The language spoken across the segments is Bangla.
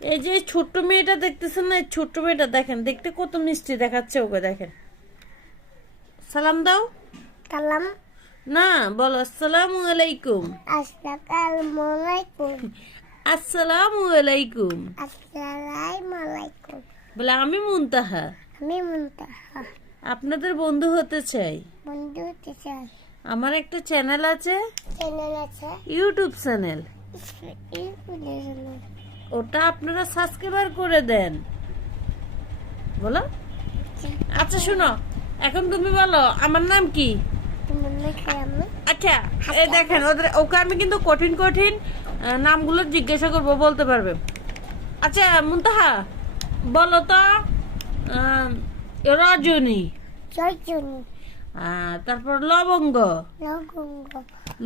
এই যে ছোট্ট মেয়েটা দেখতেছেন না, এই ছোট্ট মেয়েটা দেখেন, দেখতে কত মিষ্টি দেখাচ্ছে ওকে, দেখেন। সালাম দাও। সালাম। না, বলো আসসালামু আলাইকুম। আসসালামু আলাইকুম। আসসালামু আলাইকুম। আসসালামু আলাইকুম। বলে আমি মুনতাহা, আমি মুনতাহা, আপনাদের বন্ধু হতে চাই। বন্ধু হতে চাই। আমার একটা চ্যানেল আছে, চ্যানেল আছে, ইউটিউব চ্যানেল। চ্যানেল। ওটা আপনারা সাবস্ক্রাইব করে দেন। বলো। আচ্ছা শুনো, এখন তুমি বলো আমার নাম কি। তোমার নাম কি? আচ্ছা, এই দেখেন ওকে আমি কিন্তু কঠিন কঠিন নামগুলো জিজ্ঞাসা করব, বলতে পারবে। আচ্ছা মুনতাহা, বলো তো রজনী, রজনী। তারপর লবঙ্গ। লবঙ্গ।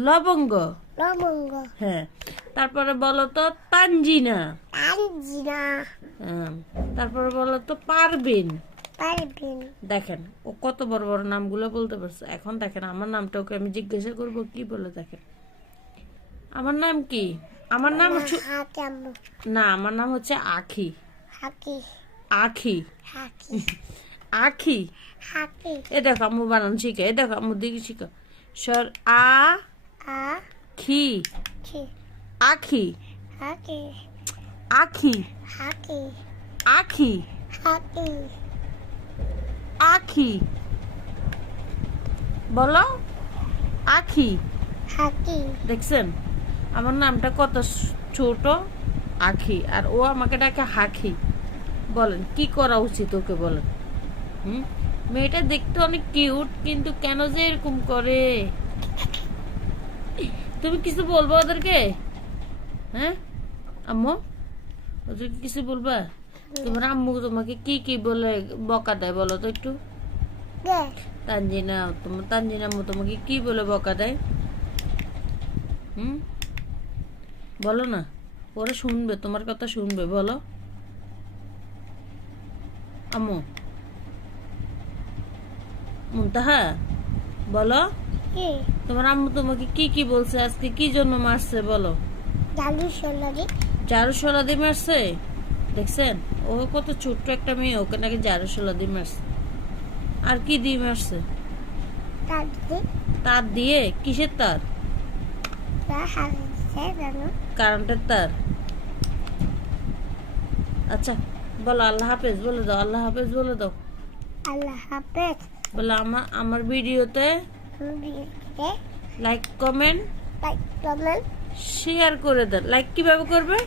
লবঙ্গ। লবঙ্গ। হ্যাঁ, তারপরে বলো তো তানজিনা। তানজিনা। তারপরে বলো তো পারবিন। পারবিন। দেখেন ও কত বড় বড় নামগুলো বলতে পারছে। এখন দেখেন আমার নামটা ওকে আমি জিজ্ঞাসা করব, কি বলে। দেখেন আমার নাম কি। আমার নাম না, আমার নাম হচ্ছে আখি। হাকি। আখি। হাকি। আখি। হাকি। এ দেখো আম্মু বানান শিখে, এ দেখো আম্মু দিকে শিখো। সর আ আ খি। খি। আখি। হাকি। আখি। হাকি। আখি। হাকি। আখি। বলো আখি। হাকি। দেখছেন আমার নামটা কত ছোট, আখি, আর ও আমাকে ডাকে হাখি। বলেন কি করা উচিত ওকে, বলেন। মেয়েটা দেখতে অনেক কিউট, কিন্তু কেন যে এরকম করে। তুমি কিছু বলবো ওদেরকে? হ্যাঁ আম্মু, ওদেরকে কিছু বলবা? তোমার আম্মু তোমাকে কি কি বলে বকা দেয় বলো তো একটু। তানজিনা, তোমার তানজিনা আম্মু তোমাকে কি বলে বকা দেয়? বলো না, ওরা শুনবে, তোমার কথা শুনবে, বলো আম্মু। মুনতাহা বলো, তোমার আম্মু তোমাকে কি কি বলছে, আজকে কি জন্য মারছে বলো। ঝাড়ু শলা দিয়ে মারছে। দেখছেন ও কত ছোট্ট একটা মেয়ে, ওকে নাকি ঝাড়ু শলা দিয়ে মারছে। আর কি দিয়ে মারছে? তার দিয়ে? কিসের তার? কারেন্টের তার। আচ্ছা বলো আল্লাহ হাফেজ বলে দাও, আল্লাহ হাফেজ বলে দাও। আল্লাহ হাফেজ বলে আমার ভিডিওতে লাইক কমেন্ট শেয়ার করে দেন। লাইক কিভাবে করবে?